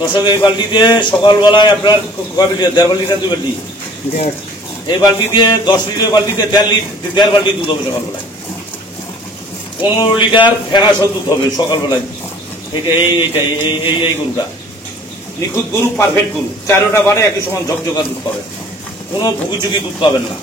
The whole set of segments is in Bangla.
দর্শক, এই বালতি দিয়ে সকালবেলায় আপনার কয় লিটার? 1.5 বালতি না 2 বালতি? এই বালতি দিয়ে 10 লিটার বালতিতে 1.5 বালতি দুধ হবে সকালবেলায়। 15 লিটার ফেনা সহ দুধ হবে সকালবেলায়। এই গরুটা নিখুঁত গরু, পারফেক্ট গরু। 4টা বারে একই সমান ঝকঝকা দুধ পাবেন, কোনো ভুগিচুকি দুধ পাবেন না।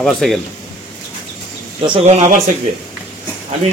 আবার সেকেন্ড দর্শক আবার শিখবে। আমি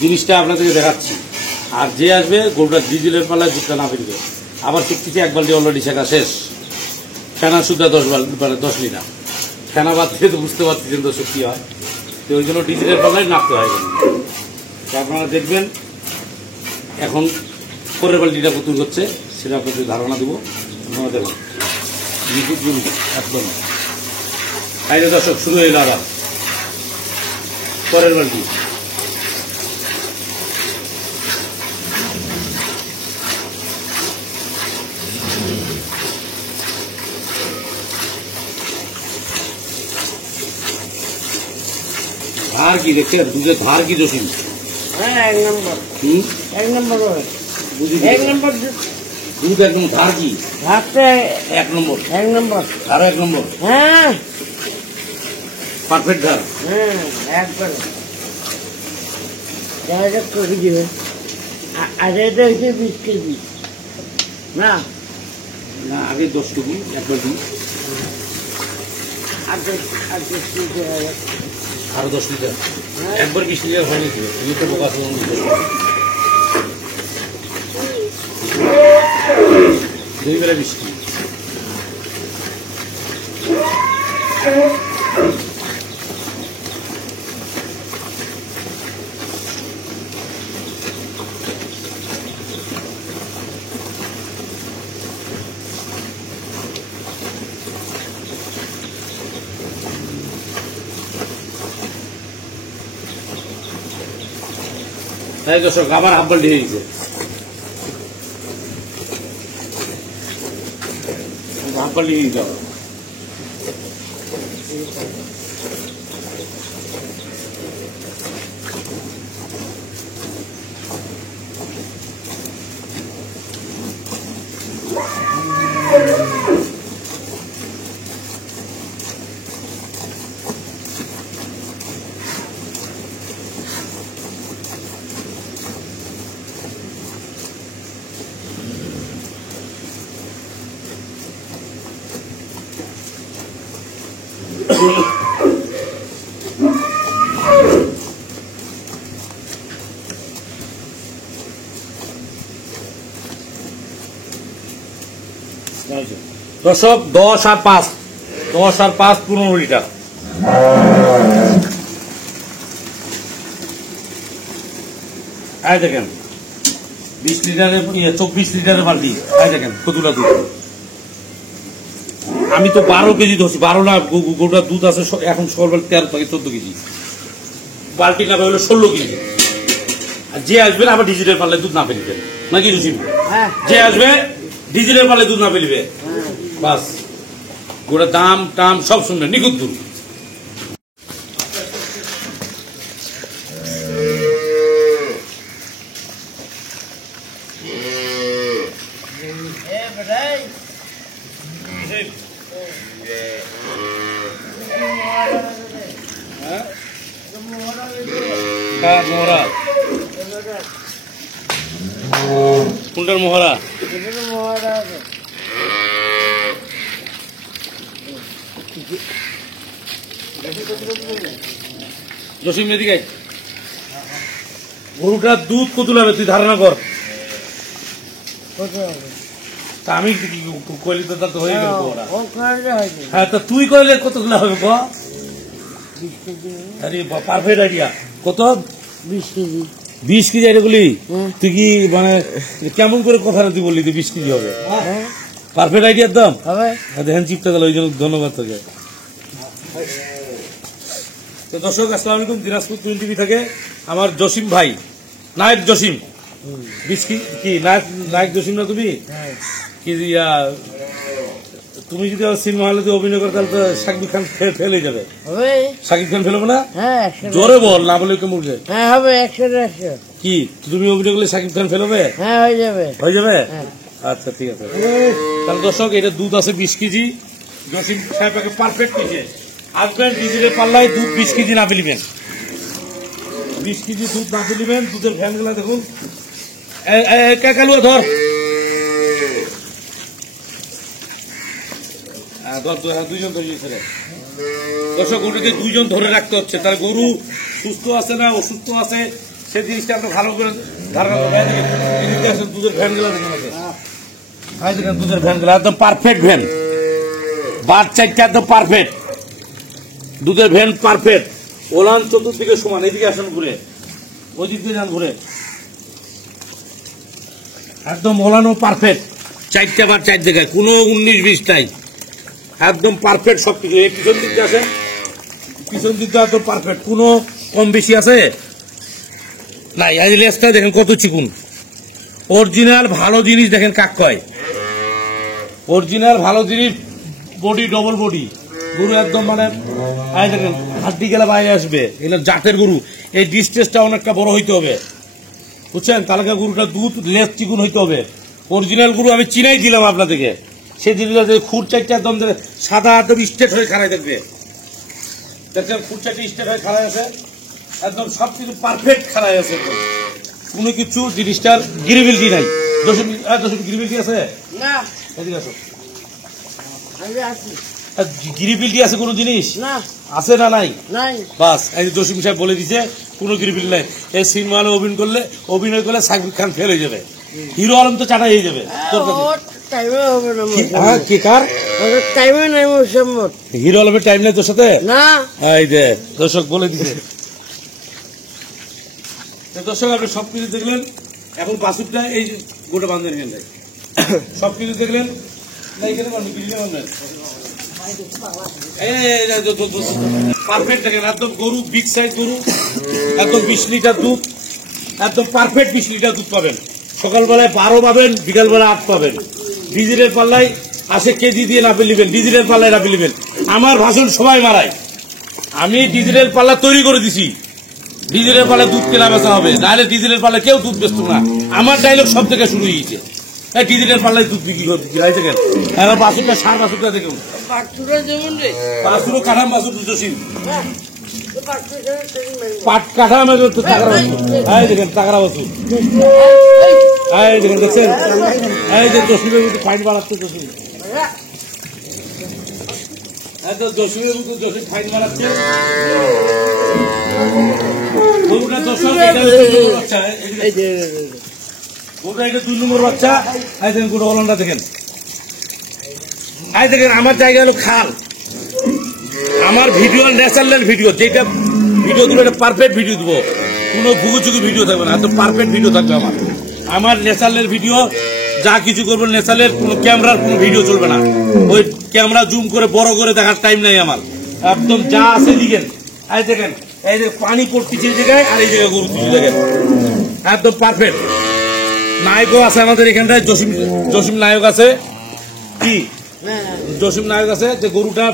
জিনিসটা আপনাদেরকে দেখাচ্ছি, আর যে আসবে গরুটা ডিজেলের পাল্লায় দুধটা না ফিরবে। আবার শিখতেছি, 1 বালতি অলরেডি শেখা শেষ। ফেনা সুদ্ধা 10 লিটার ফেনা বাদ দিয়ে তো বুঝতে পারছেন দর্শক কি হয়। তো ওই জন্য ডিজেলের পাল্লায় নাপতে হয়। আপনারা দেখবেন এখন পরের বালতিটা কত হচ্ছে সেটা আপনাদের ধারণা দেবো। আপনারা দেখুন নিখুঁত গরু একদম। তাই দর্শক শুরু হয়ে দাদা পরের বালতি। ধার কি দেখছেন? দুধের ধার কি জসিম? হ্যাঁ, 1 নম্বর। 1 নম্বর বুঝি 1 নম্বর দুধ একদম। ধার কি? ধারটা 1 নম্বর। 1 নম্বর। আরো 1 নম্বর। হ্যাঁ, পারফেক্ট ধার। হ্যাঁ, একবার জায়গা করে দিবে। আর এটা হচ্ছে 20 কেজি না? না, আগে 10 টুকু 1 বালতি, আর 10 কেজি আরো 10 লিটার। একবার 20 লিটার হয়নি তো? তুমি তো বোকা তো। 2 বেলা 20 কি? তাই দর্শক আবার হাফ বালতি হয়ে গেছে। হাফ বালতি হয়ে যাবে। দর্শক 10 আর 5 15 লিটার। এই দেখেন 20 লিটারের 24 লিটারের বালতি। এই দেখেন কতটা দুধ। আমি তো 12 কেজি ধরছি, 12 না, গোটা দুধ আছে এখন সকালবেলা 13 থেকে 14 কেজি, বালতি কাপে হলো 16 কেজি। আর যে আসবেন আবার ডিজিটাল পাল্লায় দুধ না ফেলবেন নাকি রুচি, যে আসবে ডিজিটাল পাল্লায় দুধ না ফেলবে, বাস গোটা দাম টাম সব শুনবেন নিখুঁত দুধ। মোহরা কোনটার মোহরা? জসিম এদিকে গরুটার দুধ কত লাগবে তুই ধারণা কর। তা আমি কইলি তো তা তো হয়ে গেল। হ্যাঁ তা তুই কইলে কতগুলো হবে ক? আরে পারফেক্ট আইডিয়া। কত? 20 কেজি। 20 কেজি এটা বলি? তুই কি মানে কেমন করে কথাটা তুই বললি 20 কেজি হবে? পারফেক্ট আইডিয়ার দাম হবে। দেখেন চিপটা গেল, ওই জন্য ধন্যবাদ তোকে। তো দর্শক আসসালামু আলাইকুম, দিনাজপুর টুইন টিভি থেকে আমার জসিম ভাই, নায়ক জসিম। 20 কি নায়ক জসিম না তুমি? কি তুমি যদি সিনেমা হলে অভিনয় করো তাহলে তো শাকিব খান ফেলে যাবে। শাকিব খান ফেলবো না? জোরে বল, না বলে কেমন? হ্যাঁ হবে 100। কি তুমি অভিনয় করলে শাকিব খান ফেলবে? হ্যাঁ হয়ে যাবে। হয়ে যাবে? আচ্ছা ঠিক আছে। তাহলে দর্শক এটা দুধ আছে 20 কেজি। জসিম সাহেবকে পারফেক্ট দিয়েছে। আসবেন ডিজিটাল পাল্লায় দুধ 20 কেজি না ফেলিবেন, 20 কেজি দুধ না ফেলিবেন। দুধের ফ্যান গুলা দেখুন, কাকালুয়া ধর দুইজন ধরে ছেড়ে। দর্শক গরুকে 2 জন ধরে রাখতে হচ্ছে, তার গরু সুস্থ আছে না অসুস্থ আছে সে জিনিসটা আমরা ভালো করে ধারণা করবো। দুধের ভ্যান গুলা দেখেন, দেখেন দুধের ভ্যান গুলা একদম পারফেক্ট ভ্যান, বার চারটা একদম পারফেক্ট দুধের ভ্যান, পারফেক্ট। ওলান চতুর্দিকে সমান। এদিকে আসেন ঘুরে, ওই দিক দিয়ে যান ঘুরে, একদম ওলানো পারফেক্ট। 4টা বার 4 জায়গায়, কোনো 19-20 নাই, একদম পারফেক্ট সবকিছু। এই পিছন দিক দিয়ে আসেন, পিছন দিক দিয়ে একদম পারফেক্ট, কোনো কম বেশি আছে নাই। আজ লেজটা দেখেন কত চিকুন, অরিজিনাল ভালো জিনিস। দেখেন কাক কয় অরিজিনাল ভালো জিনিস, বডি ডবল বডি গরু একদম মানে দেখেন হাড্ডি গেলে বাইরে আসবে। এগুলো জাতের গরু, এই ডিস্টেন্সটা অনেকটা বড় হইতে হবে, বুঝছেন? তাহলে গরুটা দুধ লেজ চিকুন হইতে হবে। অরিজিনাল গরু আমি চিনাই দিলাম আপনাদেরকে, সেই জিনিসটা খুর চারটা একদম সাদা একদম স্ট্রেট হয়ে খাড়াই দেখবে। দেখছেন খুর চারটে স্ট্রেট হয়ে খাড়াই আছে, একদম সবকিছু পারফেক্ট খাড়াই আছে, কোনো কিছু জিনিসটার গিরিবিলিটি নাই। দশম গিরিবিলিটি আছে না? এদিকে আসো। আমি আছি। গিরিবিলিটি আছে কোনো জিনিস না আছে না নাই? নাই। বাস এই জসিম সাহেব বলে দিছে কোনো গিরিবিলিটি নাই। এই সিনেমা হলে অভিনয় করলে শাকিব খান ফেল হয়ে যাবে, হিরো আলম তো চাটাই হয়ে যাবে। টাইমে হবে না, কি কার টাইমে নাই মোসাম্মত। হিরো আলমের টাইম নাই তোর সাথে? না। এই যে দর্শক বলে দিছে। দর্শক আপনি সবকিছু দেখলেন, এখন বাসুরটা এই গোটা বান্ধেন যায়, সবকিছু দেখলেন না? এখানে বান্ধেন পারফেক্ট দেখেন, একদম গরু বিগ সাইজ গরু, একদম 20 লিটার দুধ, একদম পারফেক্ট 20 লিটার দুধ পাবেন। সকালবেলায় 12 পাবেন, বিকালবেলা 8 পাবেন। ডিজিটাল পাল্লায় আসে কেজি দিয়ে না ফেলিবেন, ডিজিটাল পাল্লায় না ফেলিবেন। আমার ভাষণ সবাই মারায়, আমি ডিজিটাল পাল্লা তৈরি করে দিছি। ডিজিটাল পাল্লায় দুধ কেনা বেচা হবে, নাহলে ডিজিটাল পাল্লায় কেউ দুধ বেচত না। আমার ডায়লগ সব থেকে শুরু হয়েছে, ডিজিটাল পাল্লায় দুধ বিক্রি করতে গেল। এবার বাসুরটা সার বাসুরটা দেখুন, বাসুরও কাঠাম বাসুর জসিম পাট কাঠা দেখেন টাকারা বাসুর। দেখেন দেখছেন, এই যে জসিমের মধ্যে ফাইন বাড়াচ্ছে জসিম। জসিমের মতো জসিম ফাইন মারাচ্ছে গরুটা দর্শক বাচ্চা গরুটা এটা 2 নম্বর বাচ্চা। এই দেখেন গরু ওলানটা দেখেন, এই দেখেন আমার জায়গা হলো খাল। আমার ভিডিও ন্যাচারাল ভিডিও, যেটা ভিডিও দেবো এটা পারফেক্ট ভিডিও দেবো, কোনো ভুগুচুকি ভিডিও থাকবে না, একদম পারফেক্ট ভিডিও থাকবে। আমার ন্যাচারালের ভিডিও যা কিছু করবো ন্যাচারালের, কোনো ক্যামেরার কোনো ভিডিও চলবে না। ওই ক্যামেরা জুম করে বড় করে দেখার টাইম নাই আমার, একদম যা আছে লিখেন। এই দেখেন এই যে পানি পড়তেছে এই জায়গায়, আর এই জায়গায় গরু তুলে দেখেন একদম পারফেক্ট। নায়কও আছে আমাদের এখানটায়, জসিম নায়ক আছে। কি জসিম নায়ক আছে যে গরুটা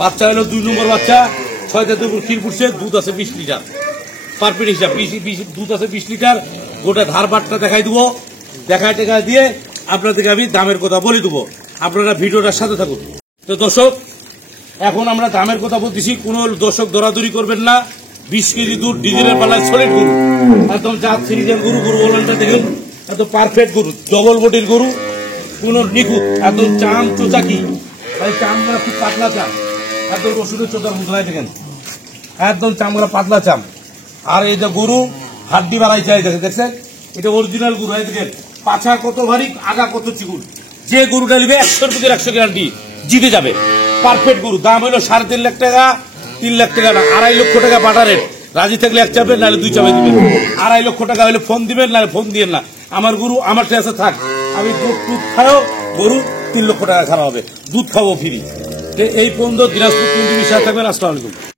বাচ্চা হলো 2 নম্বর বাচ্চা, 6 জাতের উপর ক্ষীর ফুটছে, দুধ আছে 20 লিটার পারফেক্ট হিসাব, দুধ আছে 20 লিটার। গোটা ধার বাটটা দেখাই দেবো, দেখায় টেখায় দিয়ে আপনাদেরকে আমি দামের কথা বলে দেবো, আপনারা ভিডিওটার সাথে থাকুন। তো দর্শক এখন আমরা দামের কথা বলতেছি, কোন দর্শক দরাদরি করবেন না। 20 কেজি দুধ ডিজেলের পালায় সলিড গরু, একদম জাত সিরিজের গরু। গরু ওলানটা দেখুন একদম পারফেক্ট গরু, ডবল বডির গরু, কোন নিখুঁত, একদম চাম চোচাকি, চামড়া খুব পাতলা চাম, একদম রসুনের চোচার মুদ্রায় দেখেন একদম চামড়া পাতলা চাম। আর এই যে গরু হাড্ডি বাড়াই চাই দেখছেন, এটা অরিজিনাল গরু। এই দেখেন পাছা কত ভারী, আগা কত চিকুন। যে গরুটা নিবে 100 100 গ্যারান্টি জিতে যাবে। পারফেক্ট গরু, দাম হইলো 3.5 লাখ টাকা, 3 লাখ টাকা না, 2.5 লক্ষ টাকা বাটারের। রাজি থাকলে 1 চাপেন, নাহলে 2 চাপে দিবেন। 2.5 লক্ষ টাকা হলে ফোন দিবেন, নাহলে ফোন দিবেন না। আমার গরু আমার কাছে থাক, আমি দুধ খাও, গরু 3 লক্ষ টাকা খাওয়া হবে, দুধ খাবো ফ্রি। এই পর্যন্ত দিনাজপুর 3 থাকবেন। আসসালামু আলাইকুম।